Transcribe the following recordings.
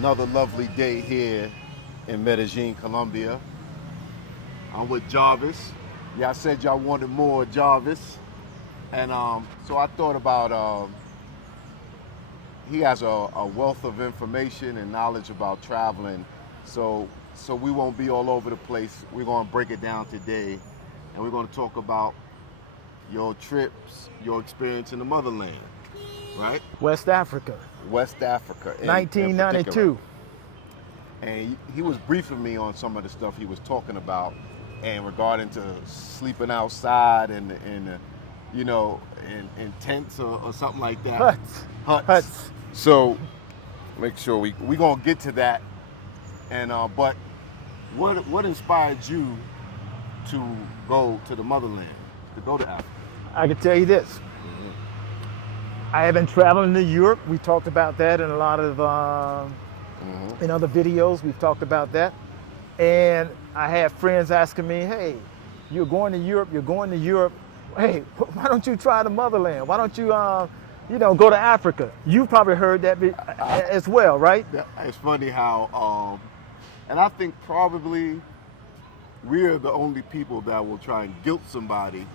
Another lovely day here in Medellin, Colombia. I'm with Jarvis. Yeah, I said y'all wanted more Jarvis. And so I thought about, he has a wealth of information and knowledge about traveling. So we won't be all over the place. We're gonna break it down today. And we're gonna talk about your trips, your experience in the motherland, right? West Africa. West Africa. In 1992. particular. And he was briefing me on some of the stuff he was talking about, and regarding to sleeping outside and you know, in tents or something like that. Huts. So make sure we gonna get to that. And but what inspired you to go to the motherland, to go to Africa? I can tell you this. I have been traveling to Europe. We talked about that in a lot of in other videos. We've talked about that. And I had friends asking me, hey, you're going to Europe. Hey, why don't you try the motherland? Why don't you, go to Africa? You probably heard that as well, right? It's funny how, and I think probably we're the only people that will try and guilt somebody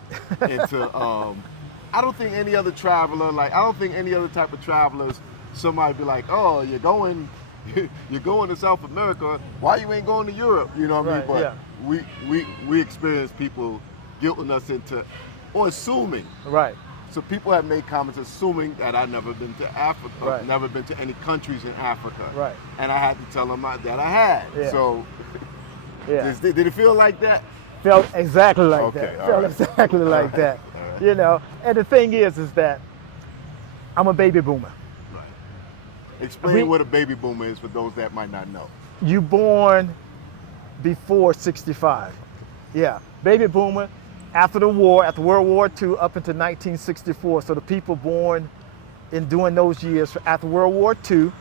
into, I don't think any other traveler, I don't think any other type of travelers, somebody be like, oh, you're going to South America, why you ain't going to Europe? You know what I mean? But we experience people guilting us into, or assuming. Right. So people have made comments assuming that I've never been to Africa, right. Never been to any countries in Africa. Right. And I had to tell them that I had. Yeah. So yeah. Did it feel like that? Felt exactly like okay, that. Felt right. exactly like that. Right. And the thing is that I'm a baby boomer. Right. Explain what a baby boomer is for those that might not know. You born before 65. Yeah, baby boomer. After the war, after World War II, up until 1964. So the people born during those years, after World War II,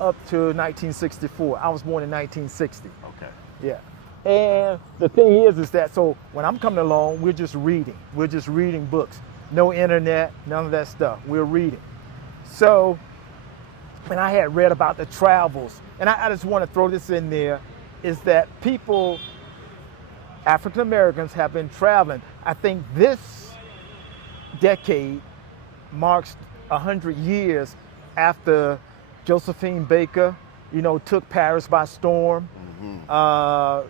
up to 1964. I was born in 1960. Okay. Yeah. And the thing is that, so when I'm coming along, we're just reading. We're just reading books. No internet, none of that stuff. We're reading. So, when I had read about the travels, and I just want to throw this in there, is that people, African Americans, have been traveling. I think this decade marks 100 years after Josephine Baker, took Paris by storm. Mm-hmm.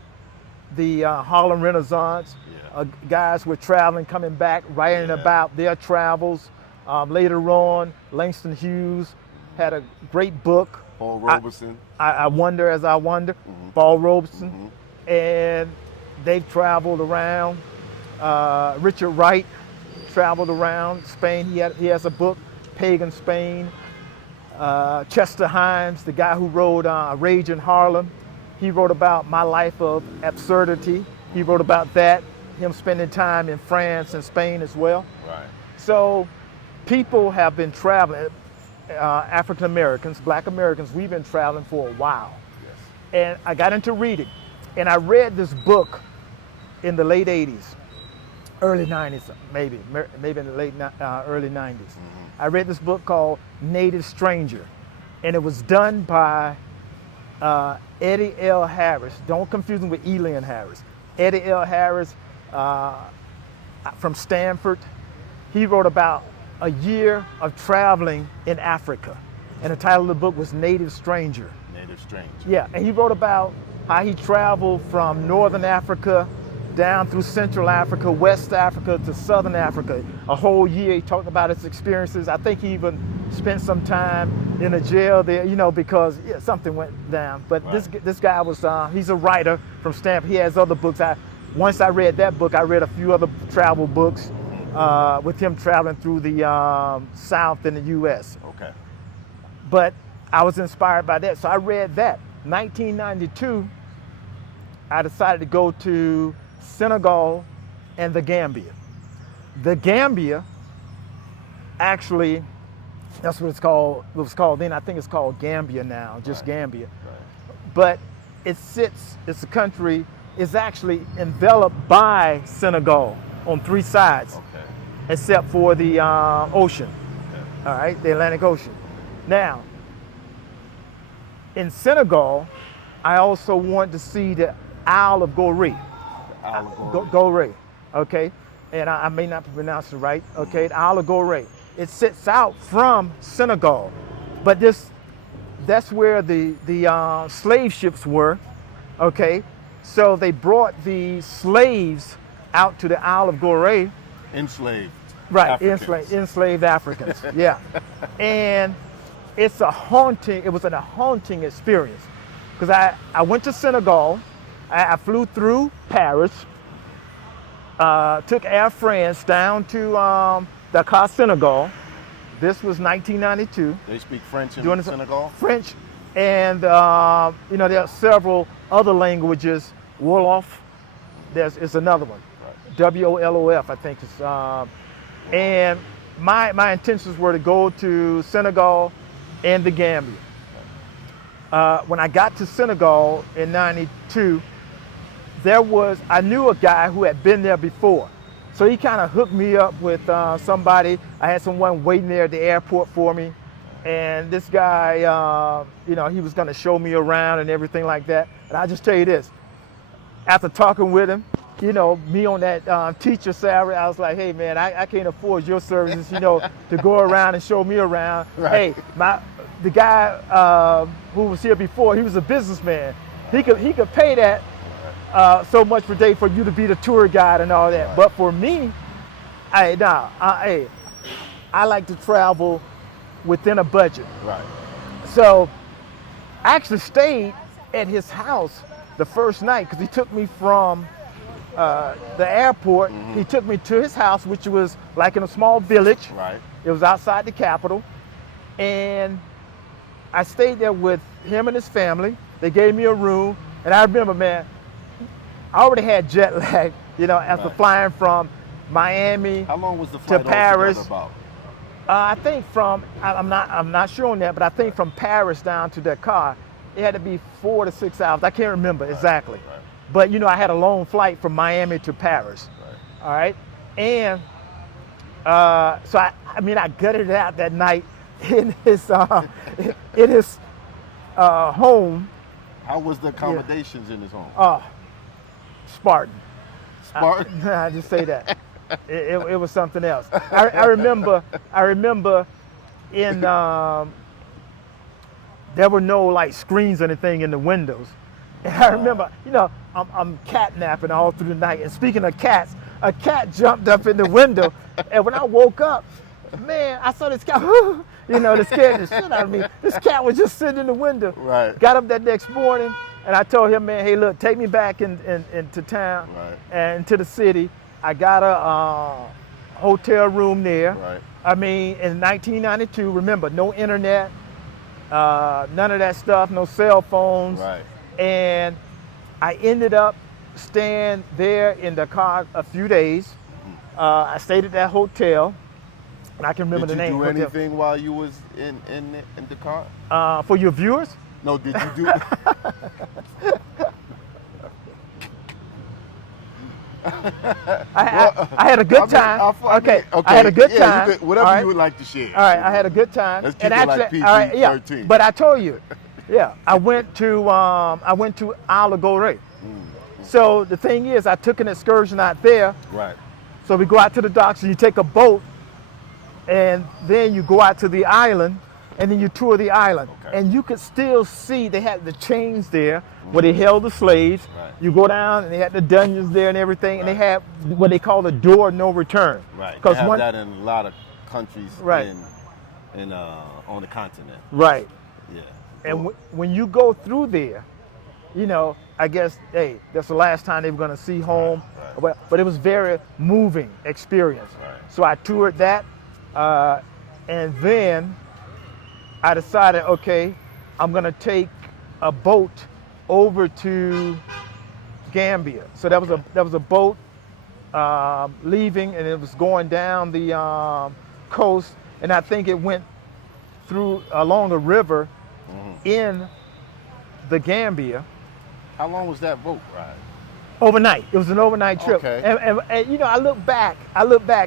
The Harlem Renaissance, guys were traveling, coming back, writing about their travels. Later on, Langston Hughes had a great book. Paul Robeson. I Wonder as I Wonder. Mm-hmm. Paul Robeson. Mm-hmm. And they've traveled around. Richard Wright traveled around Spain. He has a book, Pagan Spain. Chester Himes, the guy who wrote Rage in Harlem, he wrote about My Life of Absurdity. He wrote about that, him spending time in France and Spain as well. Right. So people have been traveling, African Americans, Black Americans, we've been traveling for a while. Yes. And I got into reading, and I read this book in the late 80s, early 90s, maybe in the early 90s. Mm-hmm. I read this book called Native Stranger, and it was done by Eddie L. Harris. Don't confuse him with Elian Harris. Eddie L. Harris from Stanford. He wrote about a year of traveling in Africa, and the title of the book was Native Stranger. Native Stranger. Yeah, and he wrote about how he traveled from Northern Africa down through Central Africa, West Africa to Southern Africa. A whole year. He talked about his experiences. I think he even spent some time in a jail there, because something went down. But right. this guy was, he's a writer from Stanford. He has other books. Once I read that book, I read a few other travel books with him traveling through the South in the U.S. Okay. But I was inspired by that, so I read that. 1992, I decided to go to Senegal and the Gambia. The Gambia, actually, that's what it's called. It was called then. I think it's called Gambia now, just Gambia. Right. But it's a country, is actually enveloped by Senegal on three sides, except for the ocean. Okay. All right, the Atlantic Ocean. Now, in Senegal, I also wanted to see the Isle of Gorée. Gorée, okay? And I may not pronounce it right, okay? The Isle of Gorée. It sits out from Senegal, but that's where the slave ships were, okay? So they brought the slaves out to the Isle of Gorée. Enslaved. Right, Africans. enslaved Africans, yeah. And it was a haunting experience. Because I went to Senegal, I flew through Paris, took Air France down to Dakar, Senegal. This was 1992. They speak French in Senegal? French, and there are several other languages. Wolof, it's another one. Right. WOLOF, I think it's. And my intentions were to go to Senegal and the Gambia. When I got to Senegal in '92, I knew a guy who had been there before. So he kind of hooked me up with somebody. I had someone waiting there at the airport for me. And this guy, he was going to show me around and everything like that. And I'll just tell you this. After talking with him, me on that teacher salary, I was like, hey, man, I can't afford your services, to go around and show me around. Right. Hey, the guy who was here before, he was a businessman. He could pay that so much per day for you to be the tour guide and all that. Right. But for me, I like to travel within a budget. Right. So I actually stayed at his house the first night because he took me from the airport. Mm-hmm. He took me to his house, which was like in a small village. Right. It was outside the capital. And I stayed there with him and his family. They gave me a room. And I remember, man, I already had jet lag, after flying from Miami How long was the flight to Paris. about? I think I'm not sure on that, but I think from Paris down to Dakar, it had to be 4 to 6 hours. I can't remember exactly. Right. But, I had a long flight from Miami to Paris. Right. All right. And so I gutted it out that night in his home. How was the accommodations in his home? Spartan. Spartan? I just say that. It was something else. I remember in there were no screens or anything in the windows. And I remember, I'm catnapping all through the night. And speaking of cats, a cat jumped up in the window. And when I woke up, man, I saw this cat, that scared the shit out of me. This cat was just sitting in the window. Right. Got up that next morning, and I told him, man, hey, look, take me back into town and to the city. I got a hotel room there. Right. In 1992, remember, no internet, none of that stuff, no cell phones. Right. And I ended up staying there in Dakar a few days. I stayed at that hotel. And I can remember the name. Did you do anything while you was in Dakar? For your viewers? No, did you do? I had a good time. Okay. I had a good time. Whatever you would like to share. All right, I had a good time. Let's keep it like PG-13. But I told you, I went to Isle of Gorée. So the thing is, I took an excursion out there. Right. So we go out to the docks, and you take a boat, and then you go out to the island, and then you tour the island. Okay. And you could still see they had the chains there where they held the slaves. Right. You go down, and they had the dungeons there and everything, and they had what they call the door of no return. Right. They have that in a lot of countries in on the continent. Right. Yeah. And when you go through there, I guess, hey, that's the last time they were going to see home. Right. But it was very moving experience. Right. So I toured that, and then I decided, okay, I'm going to take a boat over to Gambia. So that was a boat leaving, and it was going down the coast, and I think it went along a river in the Gambia. How long was that boat ride? Overnight. It was an overnight trip. Okay. And I look back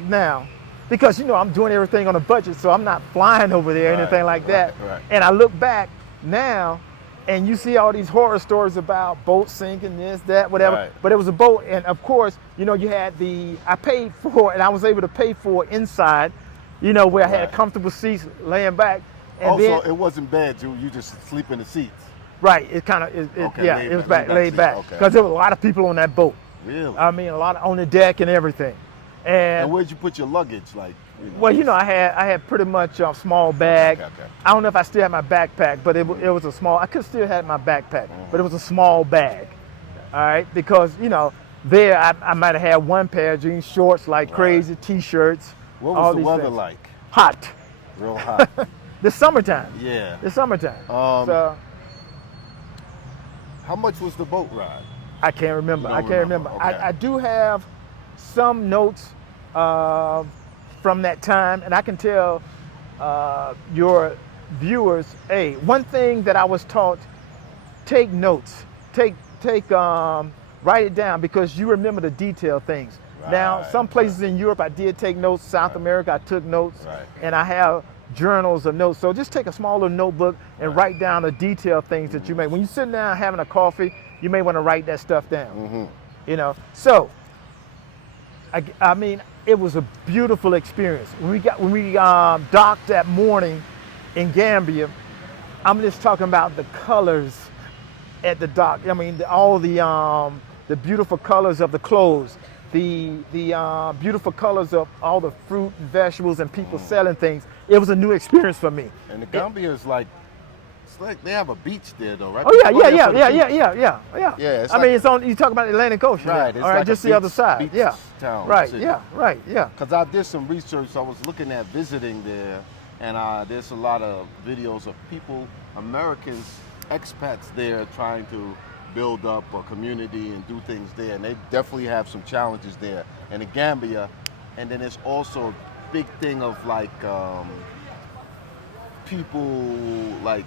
now, because I'm doing everything on a budget, so I'm not flying over there or anything like that. Right. And I look back now, and you see all these horror stories about boats sinking, this, that, whatever. Right. But it was a boat, and of course, you know, you had I paid for, and I was able to pay for inside, you know, where I had Right. comfortable seats laying back. And Also, then, it wasn't bad. You just sleep in the seats. right, it kind of, Okay, yeah, laid it was back, laid back, okay. because there were a lot of people on that boat. Really? I mean, a lot on the deck and everything. And where'd you put your luggage? Like, Well, you know, I had pretty much a small bag. Okay. I don't know if I still had my backpack, but it was a small. I could still have my backpack, but it was a small bag. All right, because you know, there I might have had one pair of jeans, shorts like crazy, t-shirts. What all was the these weather things. like? Hot. Real hot. The summertime. Yeah. The summertime. So, how much was the boat ride? I can't remember. You I don't can't remember. remember. Okay. I do have some notes from that time, and I can tell your viewers, hey, one thing that I was taught: take notes, write it down, because you remember the detailed things. Now, Right, some places in Europe, I did take notes. South America, I took notes, and I have journals of notes. So just take a small little notebook and write down the detailed things that you make. When you're sitting down having a coffee, you may want to write that stuff down. You know, so I mean, it was a beautiful experience. When we docked that morning in Gambia, I'm just talking about the colors at the dock. I mean, all the beautiful colors of the clothes, the beautiful colors of all the fruit and vegetables and people selling things. It was a new experience for me. And the Gambia is like, it's like they have a beach there, though, right? Oh yeah, People go there yeah, for the yeah, beach. yeah. Yeah, it's I like mean, it's on. You talk about the Atlantic Ocean, Right, there. it's all right, like a just the other beach- side. beach Yeah, town, right. city. Yeah, right. Yeah. Because I did some research. I was looking at visiting there, and there's a lot of videos of people, Americans, expats there trying to build up a community and do things there. And they definitely have some challenges there. And the Gambia, and then there's also a big thing of like people like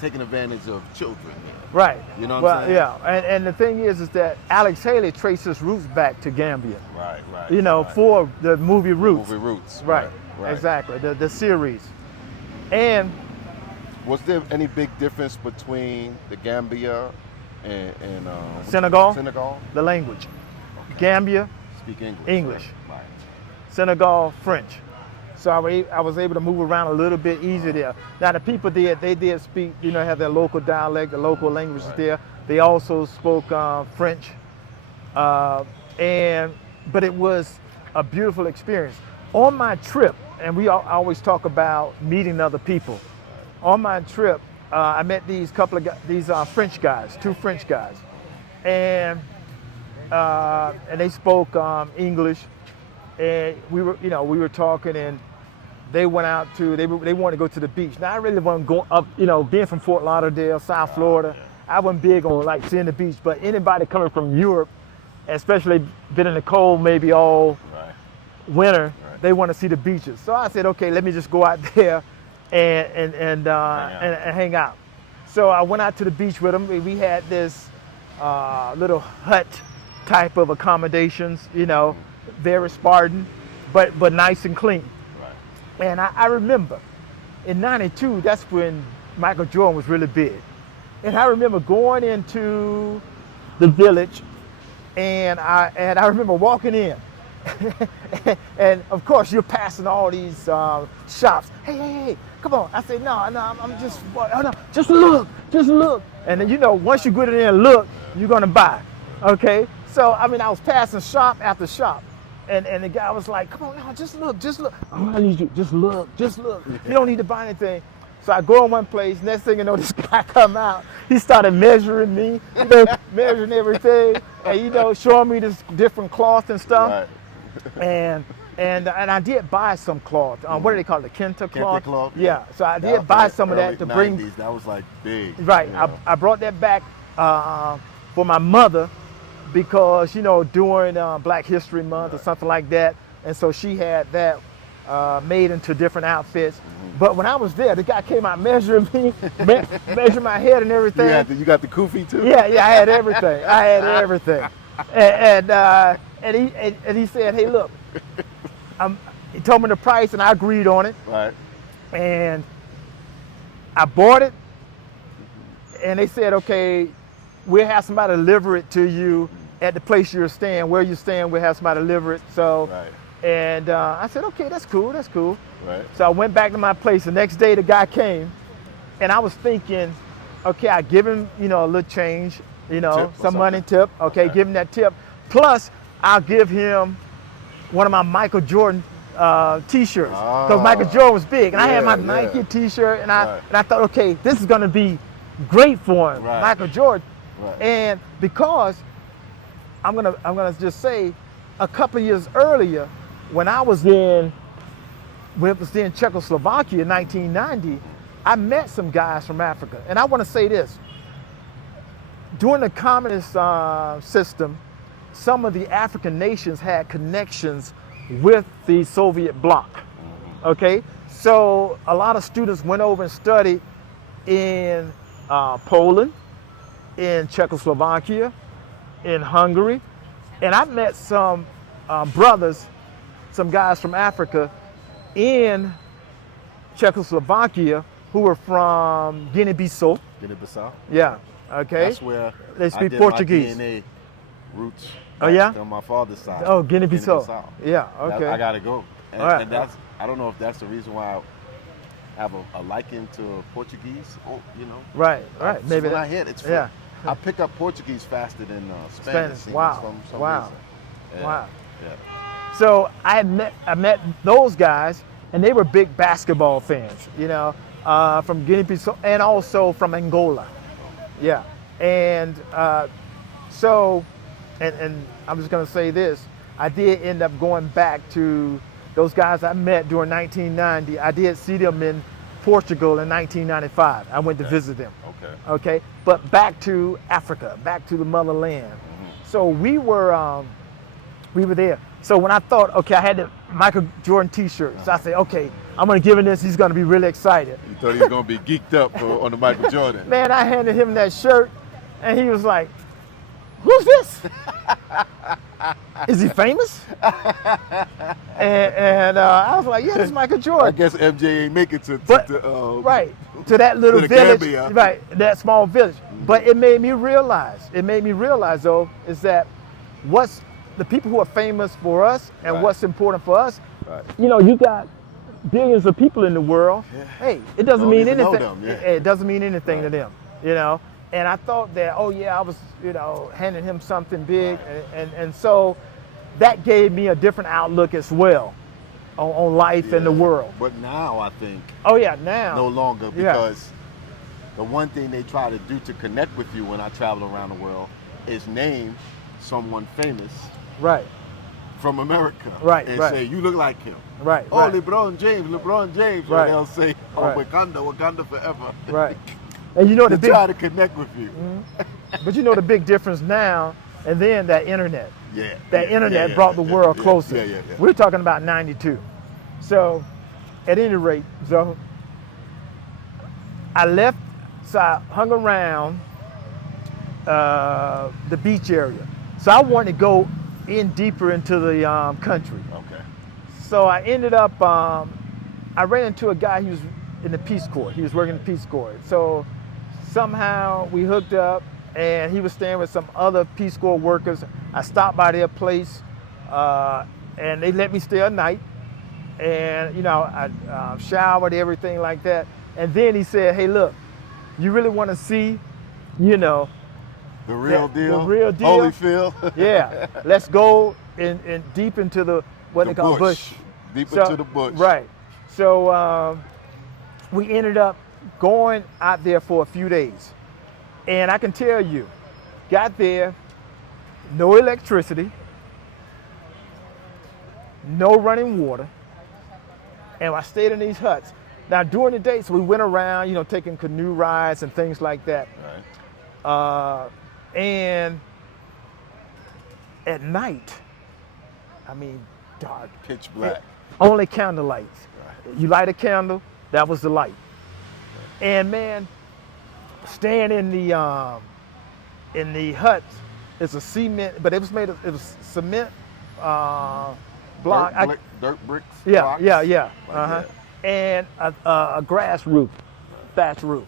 taking advantage of children there. Right. You know what I'm saying? Yeah. And the thing is that Alex Haley traced his roots back to Gambia. Right, right. You know, right. for the movie Roots. Movie Roots. Right. Right. Exactly. The series. And Was there any big difference between the Gambia and Senegal? Senegal? The language. Gambia, Speak English. English. Right. Senegal, French. So I was able to move around a little bit easier there. Now the people there, they did speak, you know, have their local dialect, the local languages there. They also spoke French, but it was a beautiful experience. On my trip, and we always talk about meeting other people. On my trip, I met these French guys, two French guys, and they spoke English, and we were talking, and they went out they wanted to go to the beach. Now I really wasn't going up, you know, being from Fort Lauderdale, South Florida, I wasn't big on like seeing the beach, but anybody coming from Europe, especially been in the cold maybe all winter, they want to see the beaches. So I said, okay, let me just go out there and hang out. So I went out to the beach with them. We had this little hut type of accommodations, you know, very Spartan, but nice and clean. And I remember in '92, that's when Michael Jordan was really big. And I remember going into the village, and I remember walking in. And of course, you're passing all these shops. Hey, come on. I say, no, I'm just, oh, no, just look. And then, you know, once you go in there and look, you're going to buy. Okay? So, I mean, I was passing shop after shop. And the guy was like, come on, no, just look. Oh, I need you, just look. You don't need to buy anything. So I go in one place, next thing you know, this guy come out. He started measuring me, you know, measuring everything, and, you know, showing me this different cloth and stuff. Right. And I did buy some cloth. What do they call it? The Kenta cloth? Kenta cloth? Yeah. So I did buy some of that to bring. 90s, that was like big. Right. Yeah. I brought that back for my mother because, you know, during Black History Month or something like that. And so she had that made into different outfits. But when I was there, the guy came out measuring me, measured my head and everything. You got the kufi too? Yeah, I had everything. And he said, hey, look, he told me the price and I agreed on it. Right. And I bought it. and they said, okay, we'll have somebody deliver it to you at the place you're staying. Where you're staying, we'll have somebody deliver it. So, and I said, okay, that's cool, that's cool. Right. So I went back to my place. The next day, the guy came, and I was thinking, okay, I give him, you know, a little change, you know, some money tip. Okay, give him that tip. Plus, I'll give him one of my Michael Jordan T-shirts, because Michael Jordan was big, and I had my Nike T-shirt, and I thought, okay, this is going to be great for him, Michael Jordan. And because I'm gonna just say, a couple years earlier, when I was in Czechoslovakia in 1990, I met some guys from Africa, and I want to say this: during the communist system, some of the African nations had connections with the Soviet bloc. Okay, so a lot of students went over and studied in Poland, in Czechoslovakia, in Hungary, and I met some brothers, some guys from Africa in Czechoslovakia who were from Guinea-Bissau. Guinea-Bissau? Yeah, okay. That's where they speak I did Portuguese. My DNA roots. Oh yeah? On my father's side. Oh, Guinea-Bissau. Yeah, okay. I gotta go. And, right. And that's, I don't know if that's the reason why I have a liking to Portuguese. Oh, you know. Right. Maybe when I hear it, it's fun. I pick up Portuguese faster than Spanish. Wow. Some wow. reason. Yeah. Wow. Yeah. So I met those guys, and they were big basketball fans, you know, from Guinea-Bissau and also from Angola. Yeah. And so, and I'm just going to say this, I did end up going back to those guys I met during 1990. I did see them in Portugal in 1995. I went to visit them. Okay. But back to Africa, back to the motherland. So we were there. So when I thought, okay, I had the Michael Jordan T-shirt. So I said, okay, I'm going to give him this. He's going to be really excited. You thought he was going to be geeked up on the Michael Jordan. Man, I handed him that shirt, and he was like, who's this? Is he famous? and I was like, yeah, this is Michael Jordan. I guess MJ ain't make it to that little village, Gambia. right, that small village. But it made me realize though, is that what's the people who are famous for us and what's important for us, you know, you got billions of people in the world. Yeah. Hey, it doesn't mean anything. It doesn't mean anything to them, you know. And I thought that, oh yeah, I was, you know, handing him something big, and so that gave me a different outlook as well on life and the world. But now I think, now no longer, because the one thing they try to do to connect with you when I travel around the world is name someone famous, from America, and say you look like him, LeBron James, or they'll say, Wakanda forever, And you know they try to connect with you. But you know the big difference now, and then that internet. That internet brought the world closer. We're talking about 92. So, at any rate, so I left, so I hung around the beach area. So I wanted to go in deeper into the country. So I ended up, I ran into a guy who was in the Peace Corps. He was working in the Peace Corps. So somehow we hooked up, and he was staying with some other Peace Corps workers. I stopped by their place, and they let me stay a night. And, you know, I showered, everything like that. And then he said, hey, look, you really want to see, you know, the real deal? The real deal? Holyfield? Yeah. Let's go in deep into the, what they call bush. Deep into the bush. Right. So we ended up going out there for a few days. And I can tell you, got there, no electricity, no running water, and I stayed in these huts. Now during the day, so we went around, you know, taking canoe rides and things like that. And at night, I mean, dark. Pitch black. Only candle lights. You light a candle, that was the light. And man, staying in the huts, it's a cement, but it was made of, it was cement block. Dirt bricks? Yeah, blocks? And a grass roof, thatch roof.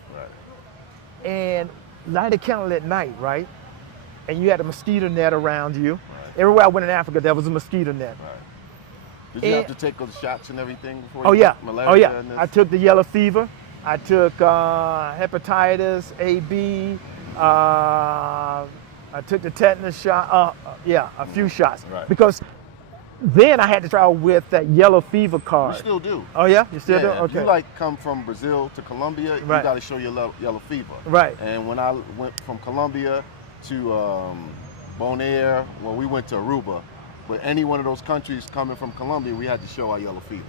And light a candle at night, right? And you had a mosquito net around you. Everywhere I went in Africa, there was a mosquito net. Did you have to take those shots and everything before Oh you yeah, got malaria? oh yeah. And this? I took the yellow fever. I took hepatitis, A, B. I took the tetanus shot. Yeah, a few shots. Right. Because then I had to travel with that yellow fever card. You still do. Oh yeah, you still do? If Okay. you like come from Brazil to Colombia, you Right. got to show your yellow fever. Right. And when I went from Colombia to Bonaire, well, we went to Aruba. But any one of those countries coming from Colombia, we had to show our yellow fever.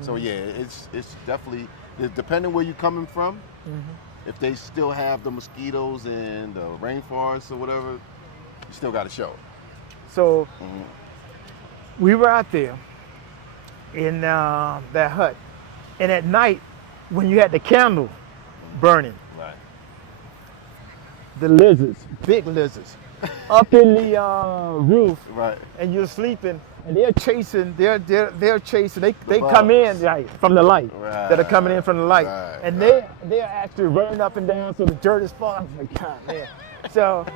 So yeah, it's definitely, depending where you're coming from, if they still have the mosquitoes and the rainforest or whatever, you still got to show it. So we were out there in that hut. And at night, when you had the candle burning, Right. the lizards, big lizards, up in the roof, Right. and you're sleeping, and they're chasing. They're chasing. They bugs. come in right from the light that are coming in from the light, Right, and right. they're actually running up and down, so the dirt is falling. I'm like, God, man. So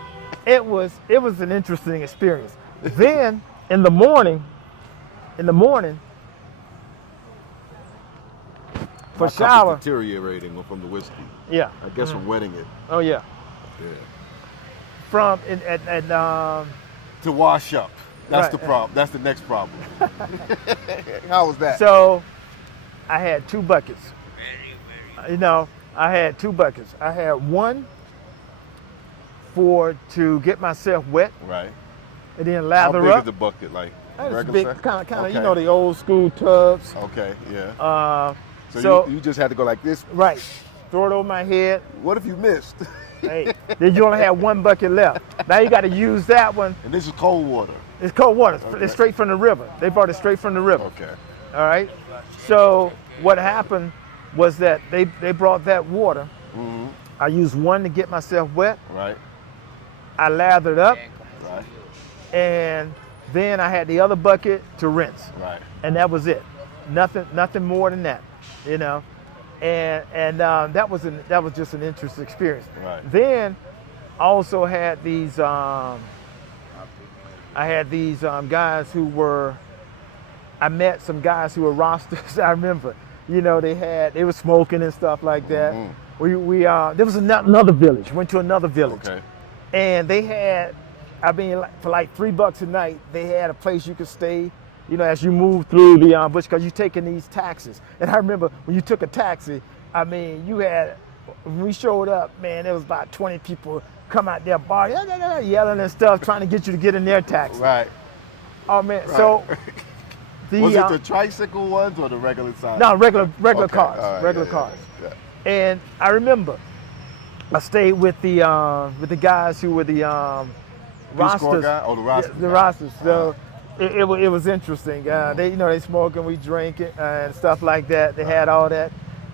it was an interesting experience. Then in the morning, for My cup is shower. deteriorating from the whiskey. Yeah. I guess from wetting it. Oh yeah. Yeah. From To wash up. That's Right. the problem. That's the next problem. How was that? so I had 2 buckets. You know, I had 2 buckets. I had one to get myself wet Right. and then How lather big up. is the bucket? Like That was regular big, size? kind of, Okay. you know, the old school tubs. Okay, yeah. So, So you just had to go like this. right, throw it over my head. What if you missed? Hey, then you only have 1 bucket left. Now you got to use that one. And this is cold water. It's cold water. Okay. It's straight from the river. They brought it straight from the river. Okay. All right. So what happened was that they brought that water. Mm-hmm. I used one to get myself wet. Right. I lathered up, Right. and then I had the other bucket to rinse, Right. and that was it. Nothing more than that, you know. And that was just an interesting experience. Right. Then I also had these guys who were. I met some guys who were rosters. I remember, you know, they were smoking and stuff like that. Mm-hmm. There was another village. Went to another village. Okay. And they had, I mean, for like $3 a night, they had a place you could stay, you know, as you move through the bush, because you're taking these taxis. And I remember when you took a taxi, I mean, when we showed up, man, there was about 20 people come out there, yelling and stuff, trying to get you to get in their taxi. Right. Oh man, Right. so Was it the tricycle ones or the regular size? no, regular Okay, cars, all right, regular yeah, cars. Yeah. And I remember I stayed with the guys who were the Peace Corps rosters. guy? Oh, the rosters. Yeah, the rosters. So it was interesting. They smoking, we drinking and stuff like that. They had all that,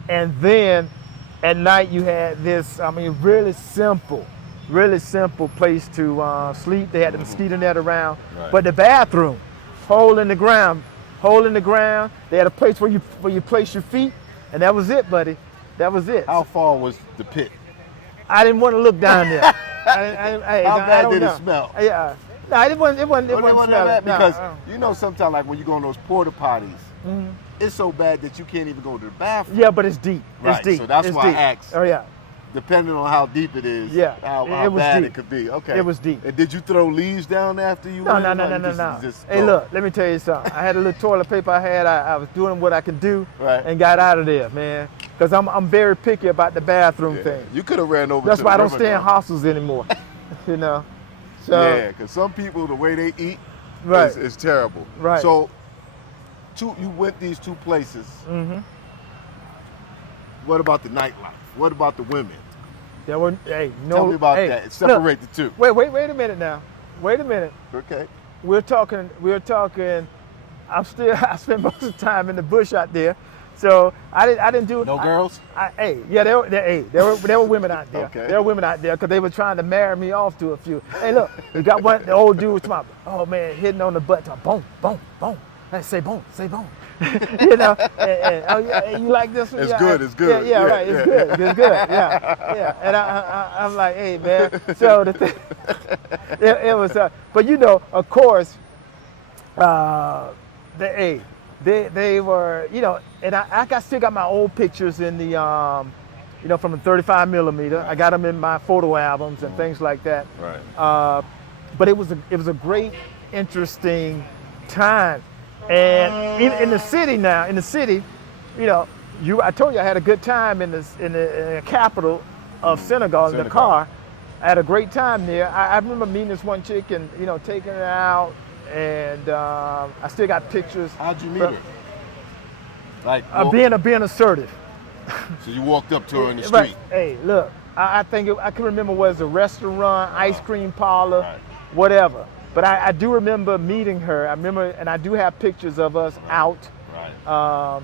and then at night you had this. I mean, really simple place to sleep. They had the mosquito net around, Right. but the bathroom, hole in the ground. They had a place where you place your feet, and that was it, buddy. That was it. How far was the pit? I didn't want to look down there. How bad did it smell? Yeah. No, it wasn't Wasn't that smelling. bad? Because you know sometimes like when you go in those porta potties, it's so bad that you can't even go to the bathroom. Yeah, but it's deep. Right, It's deep. so that's It's why I deep. asked. Oh yeah. Depending on how deep it is, Yeah, how it was bad deep. it could be. Okay. It was deep. And did you throw leaves down after you No. went? You just Hey, go? look, let me tell you something. I had a little toilet paper I had. I was doing what I could do Right. and got out of there, man. Because I'm very picky about the bathroom Yeah. thing. You could have ran over That's to why I the don't river, stay in though. hostels anymore. You know. So Yeah, because some people, the way they eat Right. is terrible. Right. So you went these 2 places. Mm-hmm. What about the nightlife? What about the women? there were no. Tell me about hey, that. Separate the 2. Look, wait a minute now. Wait a minute. Okay. We're talking. I spent most of the time in the bush out there, so I didn't do. No girls? There were women out there. Okay. There were women out there because they were trying to marry me off to a few. Hey, look, we got one. The old dude was talking about, oh man, hitting on the butt, boom, boom, boom. Hey, c'est bon, c'est bon. You know, and, oh, yeah, you like this one? It's Yeah, good, it's good. Yeah, Yeah, right, it's yeah. good, it's good. Yeah. And I'm like, hey, man. So the thing, it was, but you know, of course, they were, you know, and I still got my old pictures in the, you know, from the 35 millimeter. Right. I got them in my photo albums and things like that. Right. But it was a great, interesting time. And even in the city now, you know, I told you I had a good time in the capital of Senegal in the car. I had a great time there. I remember meeting this one chick and, you know, taking her out, and I still got pictures. How'd you meet her? Like being assertive. So you walked up to her in the Right. street. Hey, look, I think I can remember was a restaurant, ice cream parlor, Right. whatever. But I do remember meeting her. I remember, and I do have pictures of us out. Right.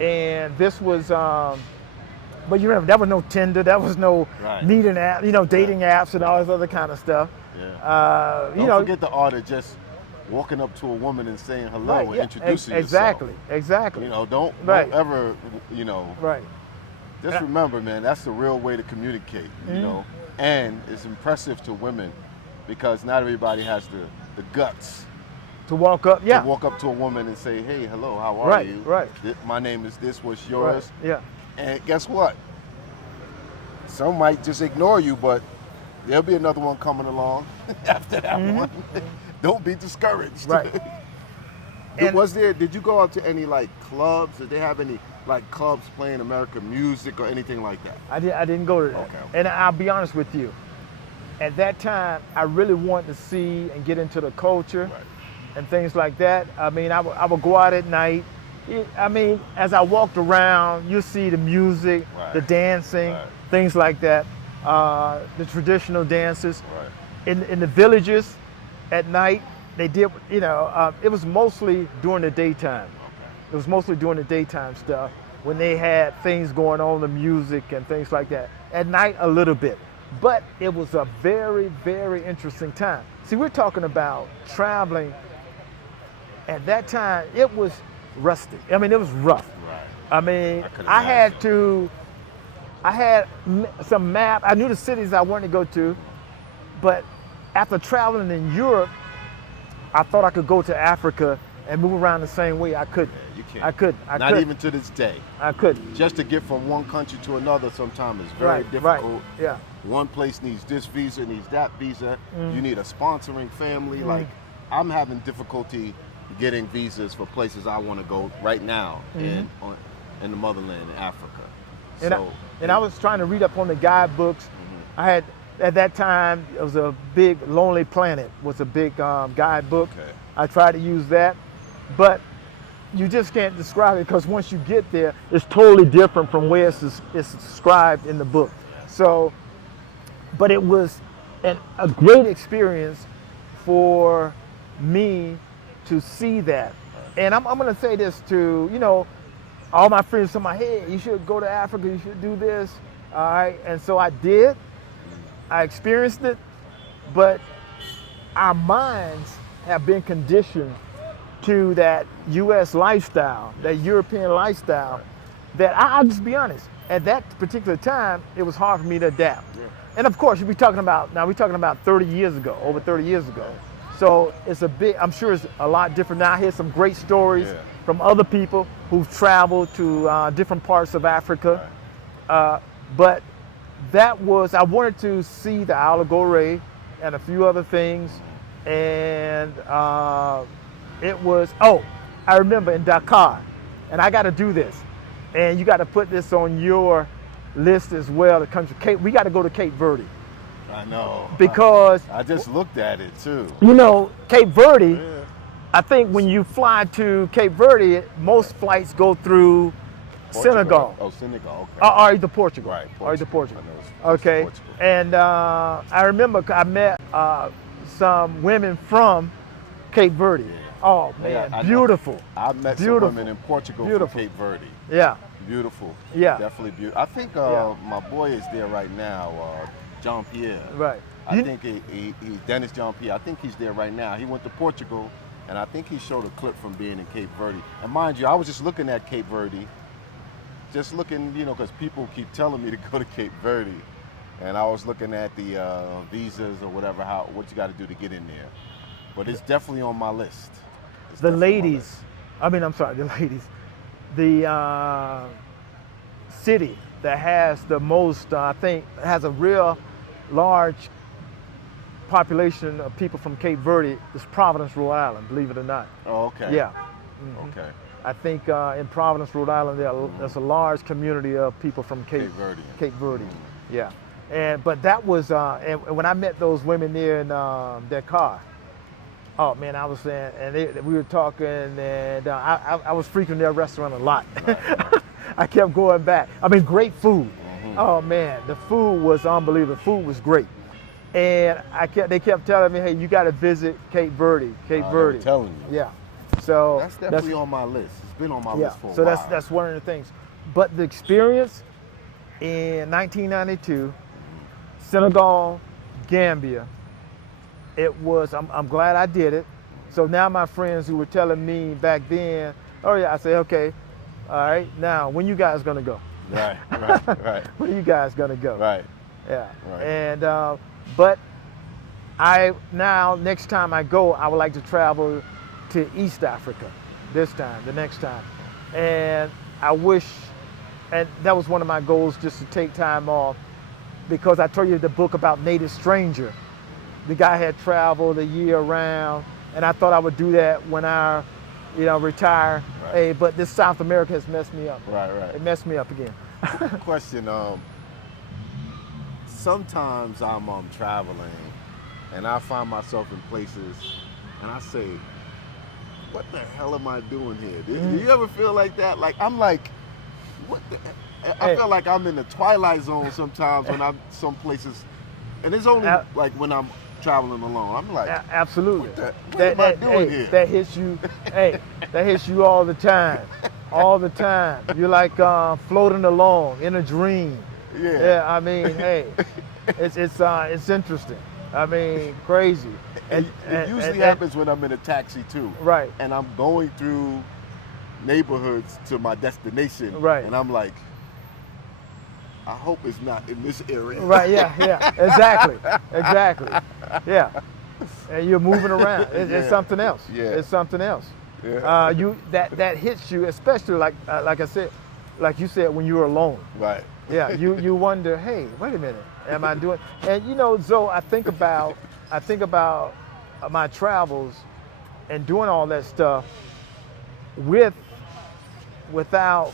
And this was, but you remember, that was no Tinder, that was no meeting app, you know, dating apps and all this other kind of stuff. Yeah. You know, Don't forget the art of just walking up to a woman and saying hello and introducing exactly, yourself. Exactly. You know, don't ever, you know. Right. Just remember, man, that's the real way to communicate, you know. And it's impressive to women because not everybody has the guts to walk up, to walk up to a woman and say, hey, hello, how are you? Right. My name is this, what's yours? Right. Yeah. And guess what? Some might just ignore you, but there'll be another one coming along after that one. Don't be discouraged. Right. Did you go out to any like clubs? Did they have any like clubs playing American music or anything like that? I didn't go to that. Okay. And I'll be honest with you. At that time, I really wanted to see and get into the culture and things like that. I mean, I would go out at night. I mean, as I walked around, you see the music, the dancing, things like that, the traditional dances. Right. In the villages at night, they did, you know, it was mostly during the daytime. Okay. It was mostly during the daytime stuff when they had things going on, the music and things like that. At night, a little bit. But it was a very, very interesting time. See, we're talking about traveling. At that time, it was rustic. I mean, it was rough. Right. I mean, I had some map. I knew the cities I wanted to go to, but after traveling in Europe, I thought I could go to Africa and move around the same way. I couldn't. Yeah, you can't. I couldn't. Not even to this day. I couldn't. Just to get from one country to another sometimes is very difficult. Right. Yeah. One place needs this visa, needs that visa. You need a sponsoring family. Like, I'm having difficulty getting visas for places I want to go right now in the motherland, in Africa. And I was trying to read up on the guidebooks. I had, at that time, it was a big, Lonely Planet was a big guidebook. Okay. I tried to use that, but you just can't describe it because once you get there, it's totally different from where it's described in the book. So, but it was a great experience for me to see that. And I'm going to say this to, you know, all my friends tell me, hey, you should go to Africa, you should do this. All right. And so I did. I experienced it. But our minds have been conditioned to that U.S. lifestyle, that European lifestyle, that I'll just be honest, at that particular time, it was hard for me to adapt. Yeah. And of course, we're talking about 30 years ago, over 30 years ago. So it's I'm sure it's a lot different now. I hear some great stories from other people who've traveled to different parts of Africa. But I wanted to see the Isle of Gorée and a few other things. And it was, I remember in Dakar, and I got to do this. And you got to put this on your list as well, the country. We got to go to Cape Verde. I know. Because I just looked at it too. You know, Cape Verde, I think when you fly to Cape Verde, most flights go through Senegal. Oh, Senegal, okay. Or either Portugal. Right, Or either Portugal. Okay. Portugal. And I remember I met some women from Cape Verde. Yeah. Oh, man, beautiful. I met some women in Portugal from Cape Verde. Yeah. Beautiful. Yeah. Definitely beautiful. I think my boy is there right now, John Pierre. Right. I think Dennis John Pierre. I think he's there right now. He went to Portugal And I think he showed a clip from being in Cape Verde. And mind you, I was just looking at Cape Verde, just looking, you know, because people keep telling me to go to Cape Verde. And I was looking at the visas or whatever, what you got to do to get in there. But it's definitely on my list. The ladies, the city that has the most, I think, has a real large population of people from Cape Verde is Providence, Rhode Island, believe it or not. Oh, okay. Yeah. Okay. I think in Providence, Rhode Island, there's a large community of people from Cape Verde. Yeah. But that was, and when I met those women there in their car, oh man, I was saying, and we were talking, and I was frequenting their restaurant a lot. Right. I kept going back. I mean, great food. Oh man, the food was unbelievable. The food was great. And they kept telling me, hey, you got to visit Cape Verde. Cape Verde. I'm telling you. Yeah. So that's definitely on my list. It's been on my list for a while. So that's one of the things. But the experience in 1992, Senegal, Gambia, it was, I'm glad I did it. So now my friends who were telling me back then, oh yeah, I say, okay, all right, now when you guys gonna go? Right. When are you guys gonna go? Right. Yeah. Right. And, but next time I go, I would like to travel to East Africa the next time. And I wish, and that was one of my goals, just to take time off, because I told you the book about Native Stranger. The guy had traveled a year around, and I thought I would do that when I, retire. Right. Hey, but this South America has messed me up. Right. It messed me up again. Question, sometimes I'm traveling and I find myself in places and I say, what the hell am I doing here? Do you ever feel like that? Like, I'm like, what the? I feel like I'm in the Twilight Zone sometimes when I'm some places, and it's only like when I'm traveling alone. I'm like, absolutely. What am I doing here? That hits you. That hits you all the time. All the time. You're like floating along in a dream. Yeah. I mean, it's interesting. I mean, crazy. It usually happens when I'm in a taxi too. Right. And I'm going through neighborhoods to my destination. Right. And I'm like, I hope it's not in this area. Right, yeah. Exactly. Yeah. And you're moving around. It's something else. Yeah. It's something else. Yeah. That hits you, especially like I said, like you said, when you're alone. Right. Yeah, you wonder, hey, wait a minute, am I doing? And Zoe, I think about my travels and doing all that stuff without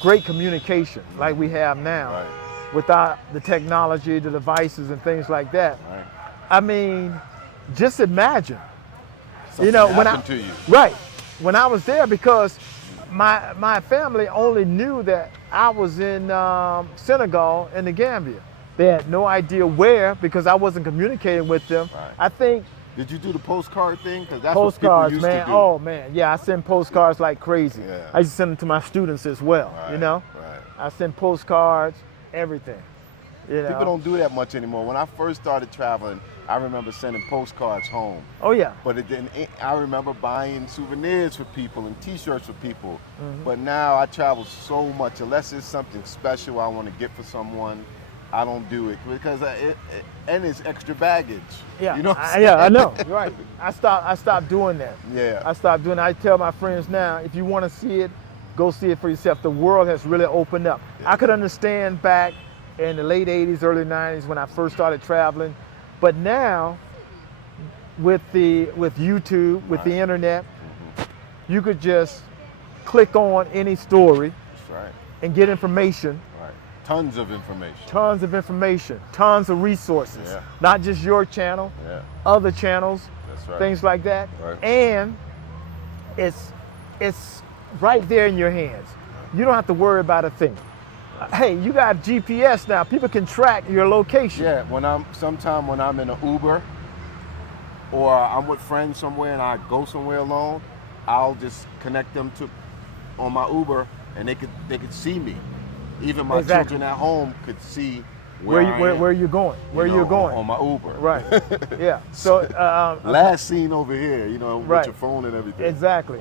great communication like we have now, Right. without the technology, the devices, and things like that. Right. I mean, just imagine, Something when happened to you. Right, when I was there, because my family only knew that I was in Senegal and the Gambia. They had no idea where, because I wasn't communicating with them. Right. I think. Did you do the postcard thing? Because that's Postcards, what people man. used to do. Oh man, yeah, I send postcards like crazy. Yeah. I used to send them to my students as well. Right. Right. I send postcards, everything. People don't do that much anymore. When I first started traveling, I remember sending postcards home. Oh yeah. But I remember buying souvenirs for people and T-shirts for people. Mm-hmm. But now I travel so much. Unless it's something special I want to get for someone, I don't do it because and it's extra baggage. Yeah. You know. I know. Right. I stopped doing that. Yeah. I stopped doing it. I tell my friends now, if you want to see it, go see it for yourself. The world has really opened up. Yeah. I could understand back in the late 80s, early 90s when I first started traveling. But now, with YouTube, with the internet, you could just click on any story. That's right. And get information. Right. Tons of information. Tons of resources. Yeah. Not just your channel, other channels, that's right. Things like that. Right. And it's right there in your hands. You don't have to worry about a thing. Hey, you got GPS now. People can track your location. Yeah, when I'm in an Uber or I'm with friends somewhere and I go somewhere alone, I'll just connect them on my Uber and they could see me. Even my children at home could see where you going? Where you're going? On my Uber. Right. Yeah. So last scene over here, you know, right. with your phone and everything. Exactly.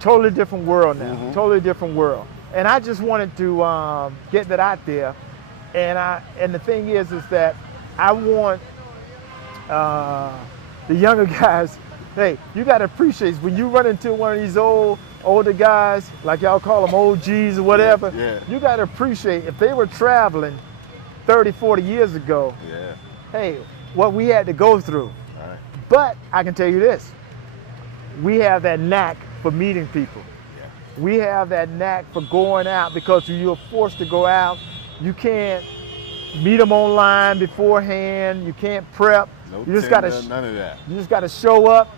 Totally different world now. Mm-hmm. Totally different world. And I just wanted to get that out there. And the thing is that I want the younger guys. Hey, you got to appreciate when you run into one of these older guys, like y'all call them OGs or whatever. Yeah. You got to appreciate if they were traveling 30, 40 years ago. Yeah. Hey, what we had to go through. All right. But I can tell you this: we have that knack for meeting people. Yeah. We have that knack for going out because you're forced to go out. You can't meet them online beforehand. You can't prep. No you just Tinder, gotta none of that. You just got to show up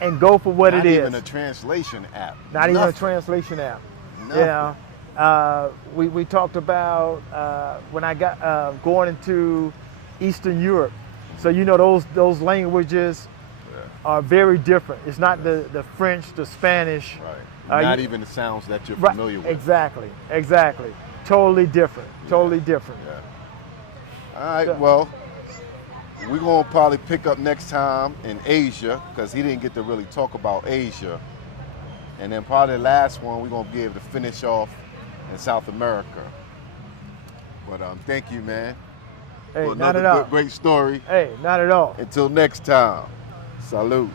and go for what it is. Not even a translation app. Not even a translation app. Nothing. Yeah. We talked about when I got going into Eastern Europe. So you know those languages are very different. It's not the French, the Spanish. Right. Not even the sounds that you're familiar with. Exactly. Totally different. Totally different. Yeah. All right. Well, we're gonna probably pick up next time in Asia because he didn't get to really talk about Asia, and then probably the last one we're gonna be able to finish off in South America. But thank you, man. Hey, for not another at all. great story. Hey, not at all. Until next time, salute.